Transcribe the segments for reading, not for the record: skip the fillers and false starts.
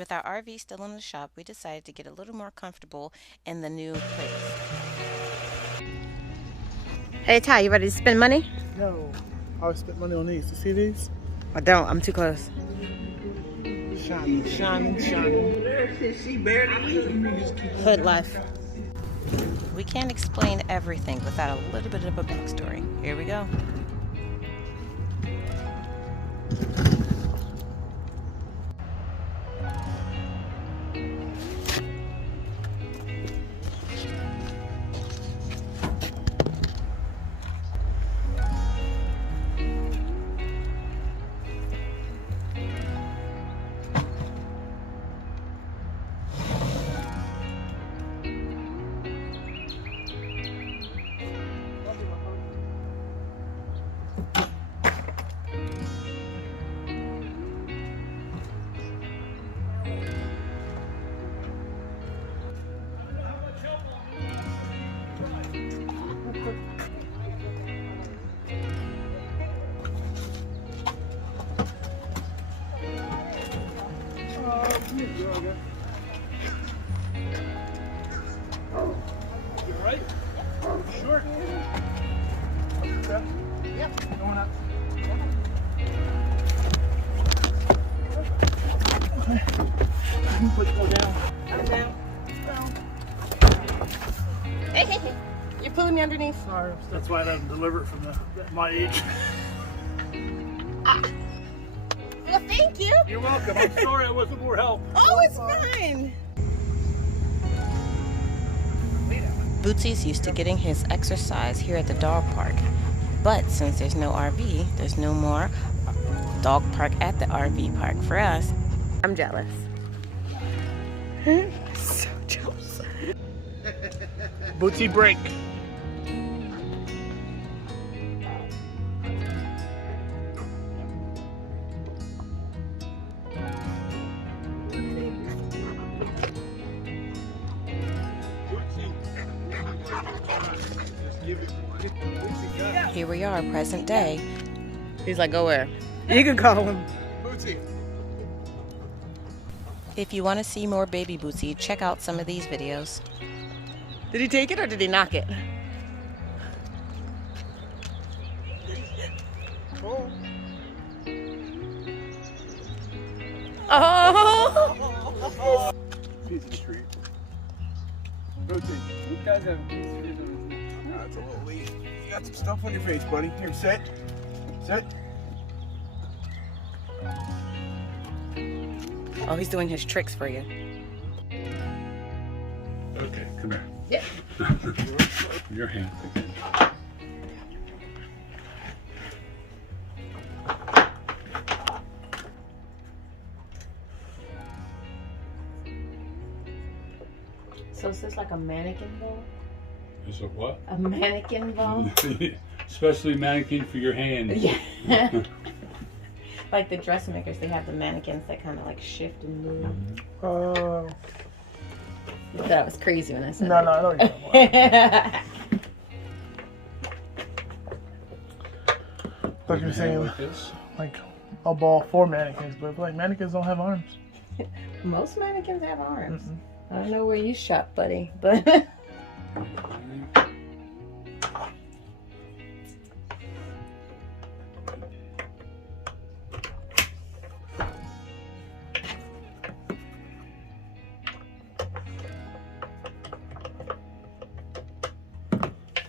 With our RV still in the shop, we decided to get a little more comfortable in the new place. Hey Ty, you ready to spend money? No. I spent money on these. You see these? I don't, I'm too close. Shining, shining, shining. Hood life. We can't explain everything without a little bit of a backstory. Here we go. You alright? Sure. Yep. Going up. Okay. I can put go down. I'm down. Hey. You're pulling me underneath. Sorry, that's why I didn't deliver it from my age. Well, thank you. You're welcome. I'm sorry I wasn't more help. Oh, it's fine. Bootsy's used to getting his exercise here at the dog park. But since there's no RV, there's no more dog park at the RV park for us. I'm jealous. So jealous. Bootsy break. Here we are, present day. He's like, go where? You can call him. Bootsy. If you want to see more baby Bootsy, check out some of these videos. Did he take it or did he knock it? Oh! Piece of street. Bootsy. You guys have a piece of street. That's a little leaf. You got some stuff on your face, buddy. Here, sit. Sit. Oh, he's doing his tricks for you. Okay, come here. Yeah. Your hand again. So is this like a mannequin bowl? Is it what? A mannequin bowl? Especially mannequin for your hand. Yeah. Like the dressmakers, they have the mannequins that kind of like shift and move. That was crazy when I said No, I know what you're talking about. Like you're saying, Like this? like a ball for mannequins, but like mannequins don't have arms. Most mannequins have arms. Mm-mm. I don't know where you shop, buddy, but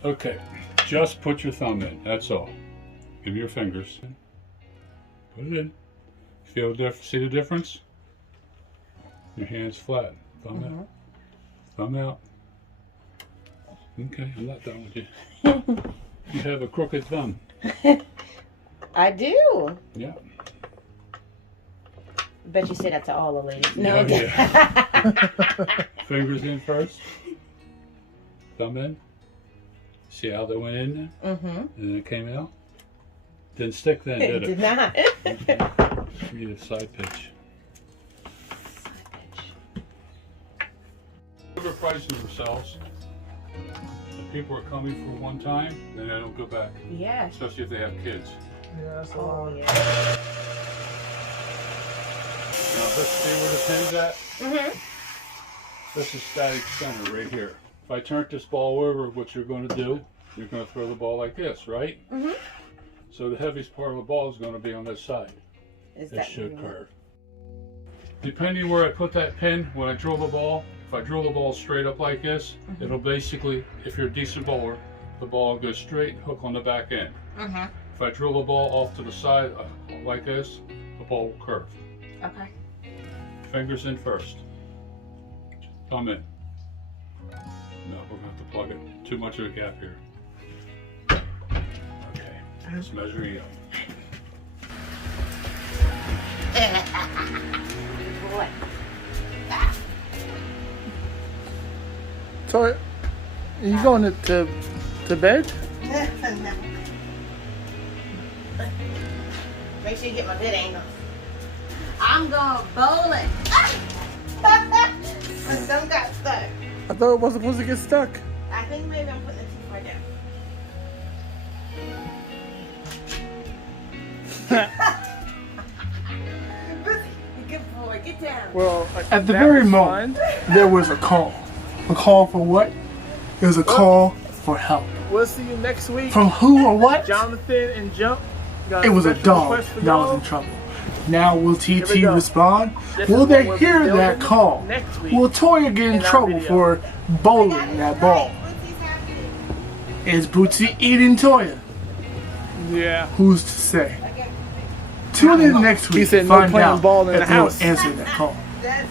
Okay, just put your thumb in, that's all. Give me your fingers. Put it in. See the difference? Your hand's flat. Thumb out. Thumb out. Okay, I'm not done with you. You have a crooked thumb. I do. Yeah. Bet you say that to all the ladies. No, Oh, yeah. Fingers in first. Thumb in. See how they went in there? Mm-hmm. And then it came out? Didn't stick then, It did it? did not. Okay. Need a side pitch. Overpricing themselves. If people are coming for one time, then they don't go back. Yeah. Especially if they have kids. Yeah, that's a Oh, lot. yeah. Now, let's see where the pin's at. Mm-hmm. This is static center right here. If I turn this ball over, what you're going to do, you're going to throw the ball like this, right? Mm-hmm. So the heaviest part of the ball is going to be on this side. Is It that should curve. Depending where I put that pin, when I drill the ball, if I drill the ball straight up like this, it'll basically, if you're a decent bowler, the ball will go straight, hook on the back end. Mm-hmm. If I drill the ball off to the side like this, the ball will curve. Okay. Fingers in first. Thumb in. No, we're going to have to plug it. Too much of a gap here. Okay, let's measure you up. Boy. So, are you going to bed? No. Make sure you get my good angles. I'm going bowling. Some got stuck. I thought it was supposed to get stuck. I think maybe I'm putting it too far down. Good boy, get down. Well, At the very moment, there was a call. A call for what? It was a call for help. we'll see you next week. From who or what? Jonathan and Jump. Got It was a special dog request for that was y'all. in trouble. Now will Here we TT go. respond? This Will is they what we'll be hear that building call? next week Will Toya get in in our trouble video. for bowling that ball? Is Bootsy eating Toya? Yeah. Who's to say? Tune in next week He said to no find playing out ball in if the they'll house. answer that call. That's